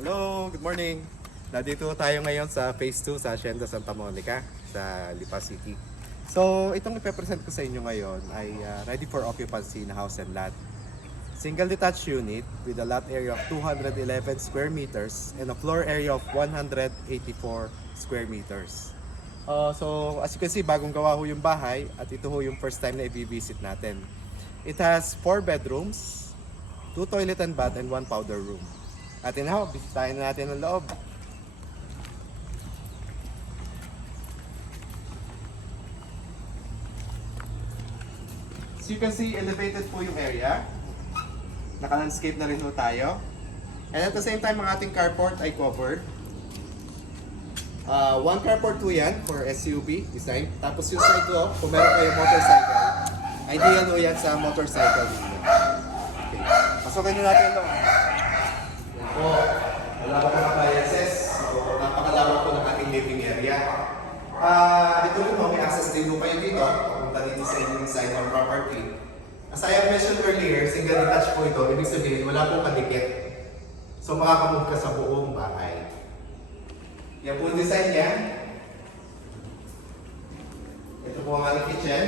Hello, good morning. Nandito tayo ngayon sa Phase 2 sa Hacienda Santa Monica sa Lipa City. So, itong ipepresent ko sa inyo ngayon ay ready for occupancy na house and lot. Single detached unit with a lot area of 211 square meters and a floor area of 184 square meters. So, as you can see, bagong gawa ho yung bahay at ito ho yung first time na i-visit natin. It has 4 bedrooms, 2 toilet and bath, and 1 powder room. At inaw, bisitahin natin ang loob. So you can see, elevated po yung area. Naka-landscape na rin po tayo. And at the same time, ang ating carport ay covered. One carport po yan for SUV design. Tapos yung side ko, kung meron kayong motorcycle, ideal po yan sa motorcycle ninyo. Okay. Pasokin na natin ito. Po, wala pa pong appliances. So, napakalawak po ng ating living area. Ito rin po, may access din po kayo dito. Papunta dito sa inyong side of property. As I have mentioned earlier, single detached po ito. Ibig sabihin, wala pong kadikit. So, makakamove ka sa buong bahay. Yan po yung design niya. Ito po ang ating kitchen.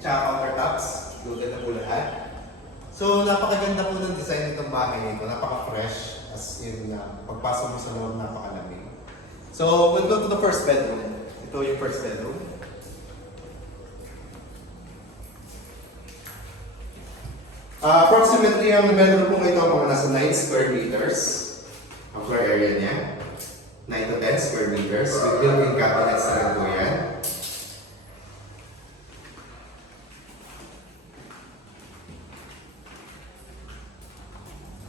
Tsaka countertops, loaded na po lahat. So, napakaganda po ng design nitong bahay nito, napaka-fresh, as in, pagpasok mo sa loob, napakalamig. So, we'll go to the first bedroom. Ito yung first bedroom. Approximately, ang bedroom po ito, mga nasa 9 square meters. Ang floor area niya, 9 to 10 square meters. With built-in cabinets na rin po yan.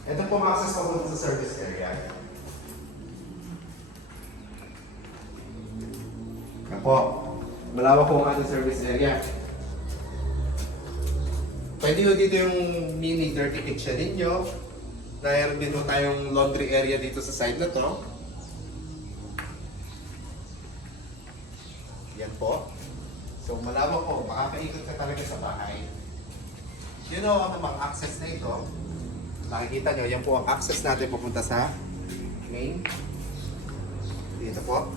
Ito po ang access papunta sa service area. Yan po. Malawak po ang ating service area. Pwede nyo dito yung mini dirty kitchen ninyo. Dahil din po tayong laundry area dito sa side na to. Yan po. So malawak po. Makakaikot ka talaga sa bahay. You know, ang access na ito. Nakikita nyo, yan po ang access natin papunta sa main. Dito po.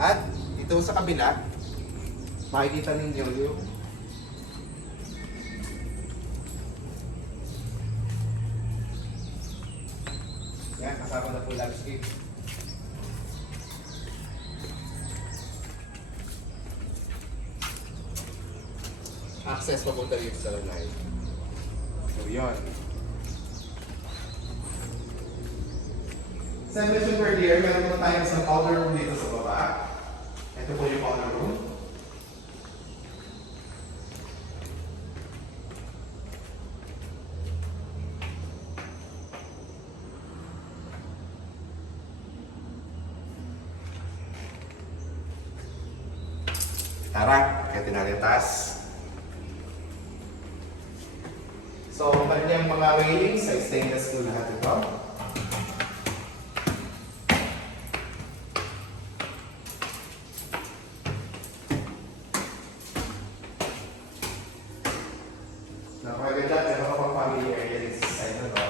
At dito sa kabila, makikita ninyo yung yan, kasama na po landscape. Access papunta dito sa lanay. So yun. As I mentioned earlier, meron po tayo sa powder room dito sa baba. Ito po yung powder room. Tara, kaya natin taas. So, ang kanyang mga railings ay stainless steel lahat ito. Napakaganda, meron ka pang family area dito sa side na to.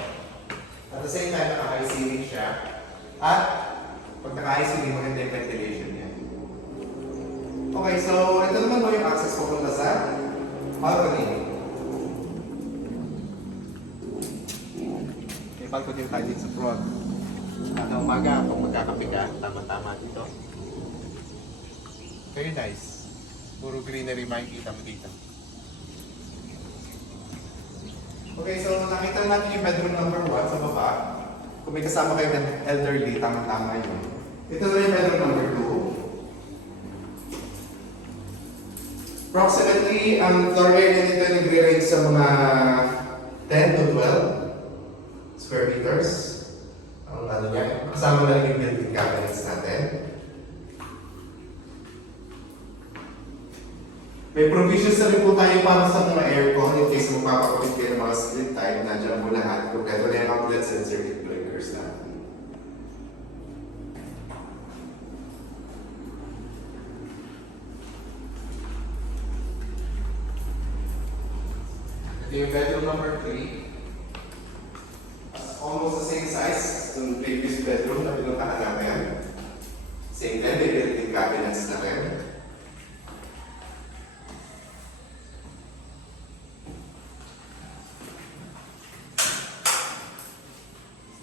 At the same time, naka-high ceiling siya. At pag naka-high ceiling, maganda yung ventilation niya. Okay, so ito naman mo yung access papunta sa balcony. May balcony tayo dito sa front. Kada umaga, kung magkakape ka, tama-tama dito. Very nice. Puro greenery makikita mo dito. Okay, so nakita natin yung bedroom number 1 sa baba. Kung may kasama kayo ng elderly, tama-tama yun. Ito na yung bedroom number 2. Approximately, ang floor area nito nagre-range sa mga 10 to 12 square meters. Ang ano niya, kasama na rin yung built-in cabinets natin. May provisions na rin po tayo para sa mga aircon in case magpapakapit kayo ng mga split type, nandiyan mo lahat. Kompleto na yung outlets and circuit breakers natin. yung bedroom number 3. Almost the same size as yung previous bedroom na pinuntahan namin. Same din, may built-in cabinets na rin.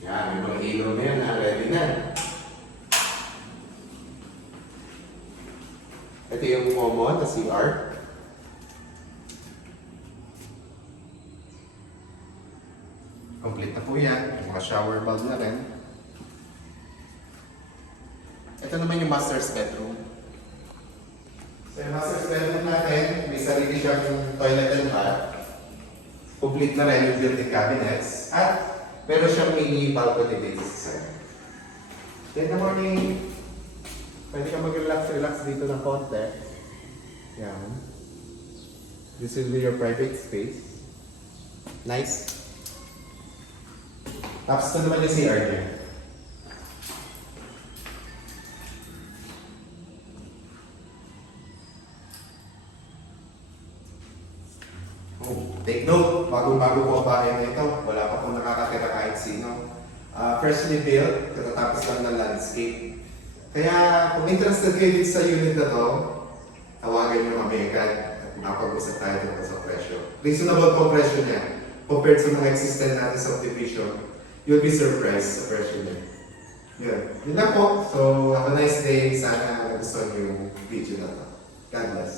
Yan, yung mga ilaw na yan, ready na. Ito yung common na CR. Complete na po yan. May mga shower bulb na rin. Ito naman yung master's bedroom. So yung master's bedroom natin, may sarili siyang toilet and bath. Complete na rin yung built-in cabinets. At meron siyang mini balcony dito sa side. Then the morning, pwede ka mag-relax dito ng konti. Yan. This will be your private space. Nice. Tapos ito naman yung CR niya. Oh, take note, bago-bago po ang bahay na ito. Wala pa pong nakakatira kahit sino. Freshly built, katatapos lang ng landscape. Kaya kung interested kayo dito sa unit na to, tawagan nyo kami agad at makapag-usap tayo tungkol sa presyo. Reasonable po presyo niya compared sa mga existing natin subdivision. You'll be surprised sa presyo niya. Yun lang po. So, have a nice day. Sana gusto niyo yung video na to. God bless.